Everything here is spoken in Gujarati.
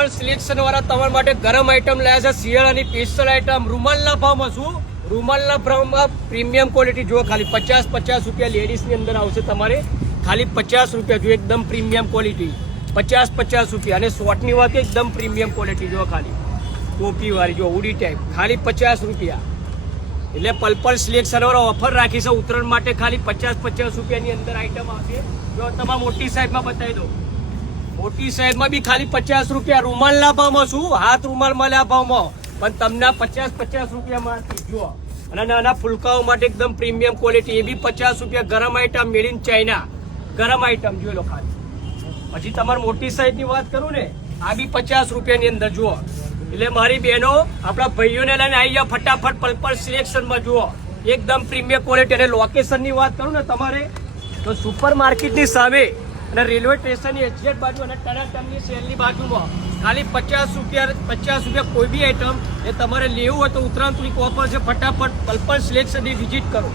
પલ્પલ સિલેક્શન વાળા તમારા માટે ગરમ આઈટમ લાયા છે, શિયાળાની સ્પેશિયલ આઈટમ. રૂમાલના ભાવમાં શું? રૂમાલના ભાવમાં પ્રીમિયમ ક્વોલિટી જો ખાલી 50 રૂપિયા લેડીઝની અંદર આવશે તમારે, ખાલી 50 રૂપિયા જો એકદમ પ્રીમિયમ ક્વોલિટી, 50 રૂપિયા. અને શોર્ટની વાત એકદમ પ્રીમિયમ ક્વોલિટી જો ખાલી ટોપી વાળી જો ઉડી ટાઈપ, ખાલી 50 રૂપિયા. એટલે પલ્પલ સિલેક્શન વાળો ઓફર રાખી છે ઉત્તરાયણ માટે, ખાલી 50 રૂપિયાની અંદર આઈટમ આવશે. જો તમારે મોટી સાઈઝમાં બતાવી દો, મોટી સાઈઝમાં બી ખાલી 50 રૂપિયા. રૂમાલના ભાવમાં શું? હાથ રૂમાલ મળે આ ભાવમાં, પણ તમને 50 રૂપિયામાં જો. અને નાના ફુલકાઓ માટે એકદમ પ્રીમિયમ ક્વોલિટી, એ બી 50 રૂપિયા. ગરમ આઈટમ મેડ ઇન ચાઇના, ગરમ આઈટમ જોઈ લો ખાલી. પછી તમારે મોટી સાઈઝની વાત કરું ને, આ બી 50 રૂપિયાની અંદર જુઓ. એટલે મારી બહેનો આપણા ભાઈઓને લઈને આવી જાઓ ફટાફટ પલ્પલ સિલેક્શનમાં જુઓ, એકદમ પ્રીમિયમ ક્વોલિટી. અને લોકેશનની વાત કરું ને તમારે તો સુપર માર્કેટની સામે અને રેલવે સ્ટેશનની એક્ઝેક્ટ બાજુ અને ટનાટનની સેલની બાજુમાં ખાલી 50 રૂપિયા કોઈ બી આઈટમ એ તમારે લેવું હોય તો ઉત્તરાયણ ઓફર છે. ફટાફટ પલ્પલ સિલેક્શનની વિઝિટ કરો.